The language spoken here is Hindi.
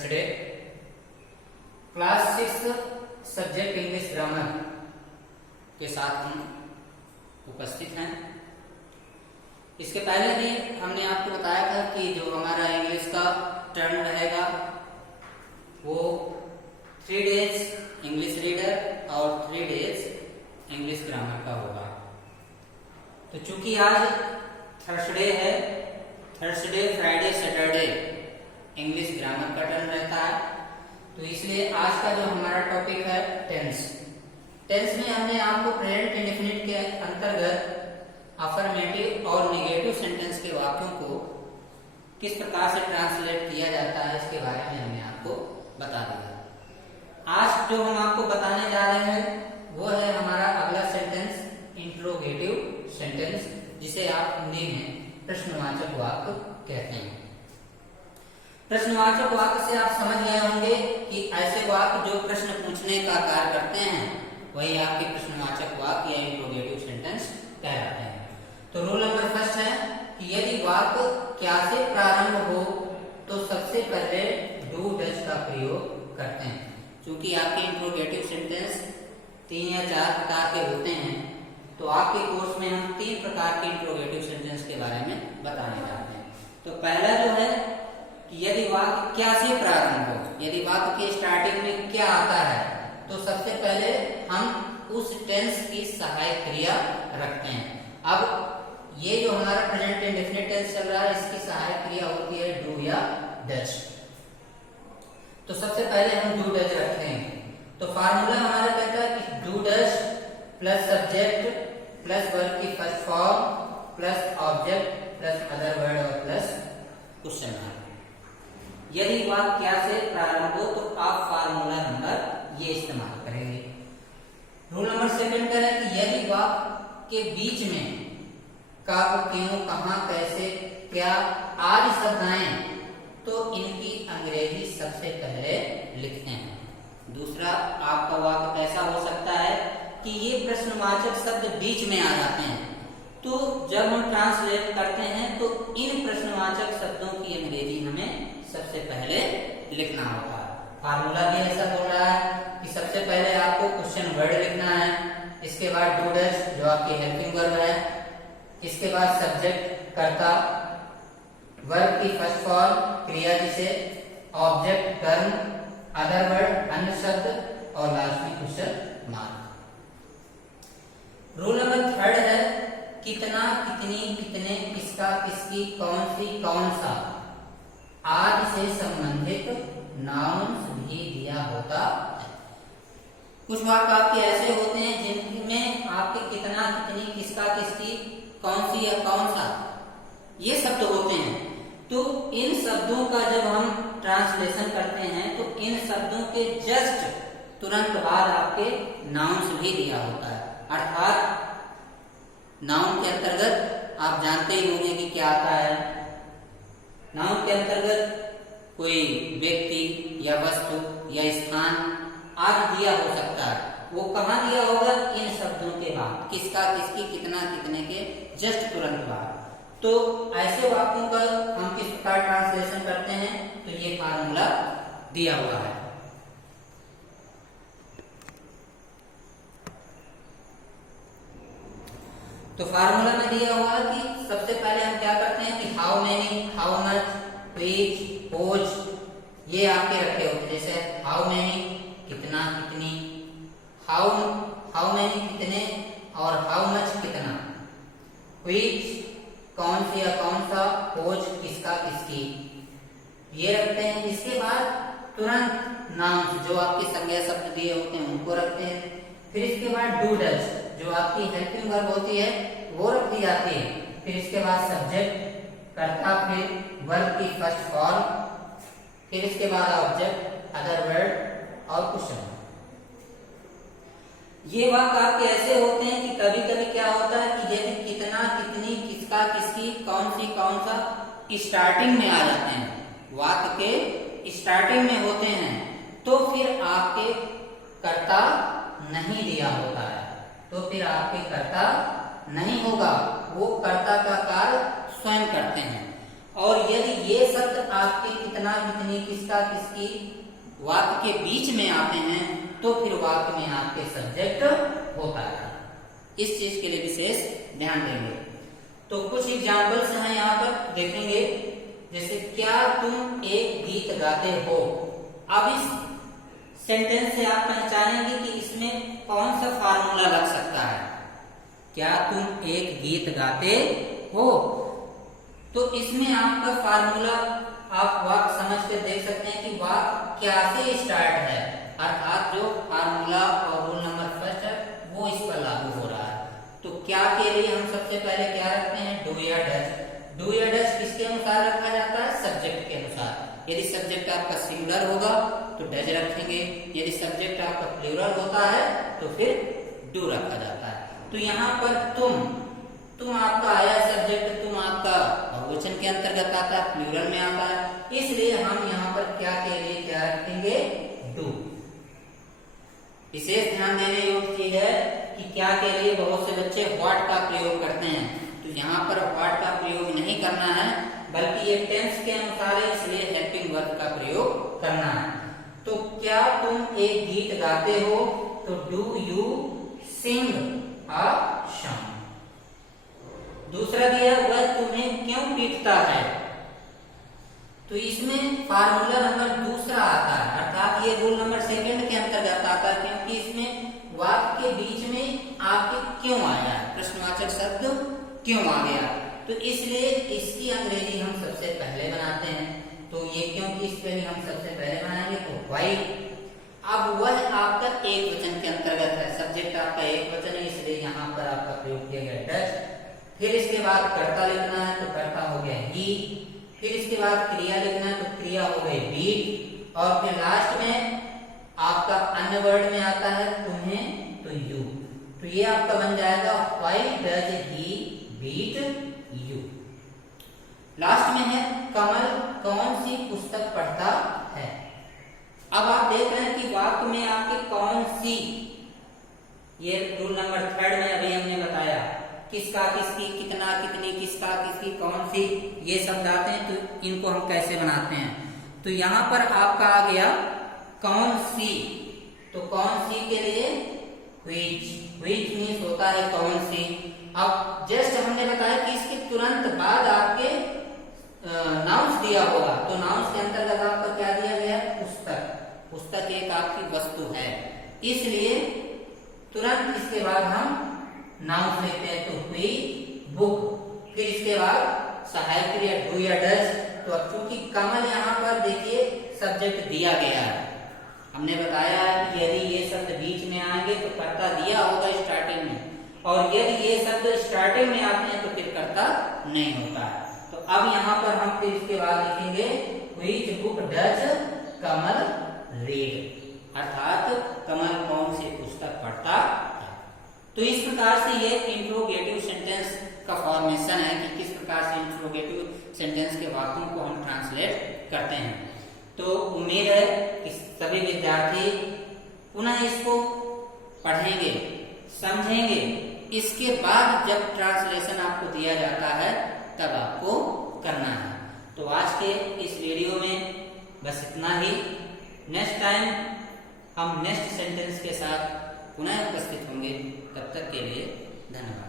Thursday class 6 subject English grammar के साथ हम उपस्थित हैं। इसके पहले भी हमने आपको बताया था कि जो हमारा इंग्लिश का टर्न रहेगा वो 3 डेज इंग्लिश रीडर और 3 डेज इंग्लिश ग्रामर का होगा। तो चूंकि आज थर्सडे है, Thursday Friday Saturday English grammar का टर्न रहता है, तो इसलिए आज का जो हमारा टॉपिक है टेंस। टेंस में हमने आपको प्रेजेंट इंडेफिनिट के अंतर्गत अफर्मेटिव और नेगेटिव सेंटेंस के वाक्यों को किस प्रकार से ट्रांसलेट किया जाता है इसके बारे में हमने आपको बता दिया। आज जो हम आपको बताने जा रहे हैं वो है हमारा अगला सेंटेंस इंट्रोगेटिव सेंटेंस, जिसे आप हिंदी में प्रश्नवाचक वाक्य कहते हैं। प्रश्नवाचक वाक्य से आप समझ गए होंगे कि ऐसे वाक्य जो प्रश्न पूछने का कार्य करते हैं वही आपके प्रश्नवाचक वाक्य या इंट्रोगेटिव सेंटेंस कहलाते हैं। तो रूल नंबर फर्स्ट है कि यदि वाक्य क्या से प्रारंभ हो तो सबसे पहले डू डज का प्रयोग करते हैं। क्योंकि आपके इंट्रोगेटिव सेंटेंस 3 या 4 प्रकार के होते हैं, तो आपके कोर्स में हम 3 प्रकार के इंट्रोगेटिव सेंटेंस के बारे में बताने जाते हैं। तो पहला जो है कि यदि वाक्य क्या से प्रारंभ हो, यदि वाक्य के स्टार्टिंग में क्या आता है तो सबसे पहले हम उस टेंस की सहायक क्रिया रखते हैं। अब ये जो हमारा प्रेजेंट इंडेफिनिट टेंस चल रहा है इसकी सहायक क्रिया होती है डू या डज। तो सबसे पहले हम डू डज रखते हैं। तो फार्मूला हमारा कहता है कि do does plus subject plus verb की first form plus object plus other word और प्लस क्वेश्चन मार्क। यदि वाक्य क्या से प्रारंभ हो तो आप फार्मूला नंबर ये इस्तेमाल करेंगे। रूल नंबर सेकंड कह रहा है कि यदि वाक्य के बीच में कब, क्यों, कहां, कैसे, क्या आदि शब्द आए तो इनकी अंग्रेजी सबसे पहले लिखते हैं। दूसरा, आपका वाक्य ऐसा हो सकता है कि ये प्रश्नवाचक शब्द बीच में आ जाते हैं, तो जब हम ट्रांसलेट करते हैं तो इन प्रश्नवाचक शब्दों की अंग्रेजी हमें सबसे पहले लिखना होगा। फार्मूला भी ऐसा बोल रहा है कि सबसे पहले आपको क्वेश्चन वर्ड लिखना है, इसके बाद डू डज जो आपकी हेल्पिंग वर्ब है, इसके बाद सब्जेक्ट कर्ता, वर्ब की फर्स्ट फॉर्म क्रिया जिसे, ऑब्जेक्ट टर्म, अदर वर्ड अन्य शब्द और लास्ट में question mark. Rule number third है कितना, कितनी, कितने, किसका, किसकी, कौन सी, कौन सा आदि से संबंधित नाउन्स भी दिया होता है। कुछ वाक्य आपके ऐसे होते हैं जिनमें आपके कितना, कितनी, किसका, किसकी, कौन सी या कौन सा ये शब्द होते हैं। तो इन शब्दों का जब हम ट्रांसलेशन करते हैं तो इन शब्दों के जस्ट तुरंत बाद आपके नाउन्स भी दिया होता है। अर्थात नाउन के अंतर्गत आप जानते ही होंगे कि क्या आता है। नाउन के अंतर्गत कोई व्यक्ति या वस्तु या स्थान आदि दिया हो सकता है। वो कहाँ दिया होगा? इन शब्दों के बाद, किसका, किसकी, कितना, कितने के जस्ट तुरंत बाद। तो ऐसे वाक्यों का हम किस प्रकार ट्रांसलेशन करते हैं तो ये फार्मूला दिया हुआ है। तो फार्मूला में दिया हुआ है कि सबसे पहले हम क्या करते हैं कि how many, how much, which, which ये आपके रखे होते हैं। जैसे हाउ मेनी कितना, कितनी, हाउ मेनी कितने और हाउ मच कितना, व्हिच कौन सी या कौन सा, व्हिच किसका, किसकी ये रखते हैं। इसके बाद तुरंत नाउन जो आपके संज्ञा शब्द दिए होते हैं उनको रखते हैं। फिर इसके बाद डू डज जो आपकी हेल्पिंग वर्ब होती है वो रख दी जाती है। फिर इसके बाद सब्जेक्ट कर्ता, फिर वर्ब की फर्स्ट फॉर्म, फिर इसके बाद ऑब्जेक्ट, अदर वर्ड और क्वेश्चन। ये वाक्य आपके ऐसे होते हैं कि कभी कभी क्या होता है कि यदि कितना, कितनी, किसका, किसकी, कौन सी, कौन सा स्टार्टिंग में आ जाते हैं, वाक्य के स्टार्टिंग में होते हैं, तो फिर आपके कर्ता नहीं दिया होता है, तो फिर आपके कर्ता नहीं होगा, वो कर्ता का कार्य स्वयं करते हैं। और यदि ये शब्द आपके कितना, कितनी, किसका, किसकी वाक्य के बीच में आते हैं तो फिर वाक्य में आपके सब्जेक्ट होता है। इस चीज के लिए विशेष ध्यान देंगे। तो कुछ एग्जाम्पल्स हैं यहाँ पर देखेंगे, जैसे क्या तुम एक गीत गाते हो। अब इस सेंटेंस से आप पहचानेंगे कि इसमें कौन सा फार्मूला लग सकता है। क्या तुम एक गीत गाते हो, तो इसमें आपका फार्मूला आप वाक्य समझ कर देख सकते हैं कि वाक्य क्या से स्टार्ट है, अर्थात जो फार्मूला और रूल नंबर फर्स्ट है वो इस पर लागू हो रहा है। तो क्या के लिए हम सबसे पहले क्या रखते हैं, डू या डज। डू या डज किसके अनुसार रखा जाता है, सब्जेक्ट के अनुसार। यदि सब्जेक्ट आपका सिंगुलर होगा तो डज रखेंगे, यदि सब्जेक्ट आपका प्लूरल होता है तो फिर डू रखा जाता है। तो यहाँ पर तुम आपका आया सब्जेक्ट, तुम आपका बहुवचन के अंतर्गत आता है, प्लूरल में आता है, इसलिए हम यहाँ पर क्या के लिए क्या रखेंगे, डू। विशेष ध्यान देने योग्य चीज है कि क्या के लिए बहुत से बच्चे व्हाट का प्रयोग करते हैं, तो यहाँ पर व्हाट का प्रयोग नहीं करना है, बल्कि ये टेंस के अनुसार है, इसलिए हेल्पिंग वर्ब का प्रयोग करना है। तो क्या तुम एक गीत गाते हो, तो do you sing a song. दूसरा दिया वह तुम्हें क्यों पीटता है, तो इसमें फार्मूला नंबर दूसरा आता है, अर्थात ये रूल नंबर सेकंड के अंतर्गत आता है, क्योंकि इसमें वाक्य के बीच में आपके क्यों आया, प्रश्नवाचक शब्द क्यों आ गया, तो इसलिए इसकी अंग्रेजी हम सबसे पहले बनाते हैं। तो ये क्योंकि इसके लिए हम सबसे पहले बनाएंगे तो व्हाई। अब वह आपका एक वचन के अंतर्गत है, सब्जेक्ट आपका एक वचन है, इसलिए यहाँ पर आपका प्रयोग किया गया डज। फिर इसके बाद कर्ता लिखना है तो कर्ता हो गया ही, फिर इसके बाद क्रिया लिखना है तो क्रिया हो गई बीट, और फिर लास्ट में आपका अन्य वर्ड में आता है तुम्हें तो यू। तो ये आपका बन जाएगा why does he beat you. Last में है कमल कौन सी पुस्तक पढ़ता है। अब आप देख रहे हैं कि वाक्य में आपके कौन सी, ये रूल नंबर थर्ड में अभी हमने बताया, किसका, किसकी, कितना, कितनी, किसका, किसकी, कौन सी, ये शब्द आते हैं, तो इनको हम कैसे बनाते हैं। तो यहाँ पर आपका आ गया कौन सी, तो कौन सी के लिए which मीन्स होता है कौन सी। अब जस्ट हमने बताया कि इसके तुरंत बाद आपके नाउंस दिया होगा, तो नाउंस के अंतर्गत आपका क्या दिया गया है, पुस्तक। पुस्तक एक आपकी वस्तु है, इसलिए तुरंत इसके बाद हम नाउंस लिखते हैं, तो हुई बुक। फिर इसके बाद सहायक क्रिया डू या डज। तो अब चूंकि कमल यहाँ पर देखिए सब्जेक्ट दिया गया है, हमने बताया है कि यदि ये शब्द बीच में आएंगे तो कर्ता दिया होगा स्टार्टिंग में, और यदि ये शब्द स्टार्टिंग में आते हैं तो फिर कर्ता नहीं होता है। तो अब यहाँ पर हम फिर इसके बाद लिखेंगे which book does Kamal read, अर्थात कमल कौन सी पुस्तक पढ़ता है। तो इस प्रकार से ये इंट्रोगेटिव सेंटेंस का फॉर्मेशन है कि किस प्रकार से इंट्रोगेटिव सेंटेंस के वाक्यों को हम ट्रांसलेट करते हैं। तो उम्मीद है कि सभी विद्यार्थी पुनः इसको पढ़ेंगे, समझेंगे, इसके बाद जब ट्रांसलेशन आपको दिया जाता है तब आपको करना है। तो आज के इस वीडियो में बस इतना ही। नेक्स्ट टाइम हम नेक्स्ट सेंटेंस के साथ पुनः उपस्थित होंगे, तब तक के लिए धन्यवाद।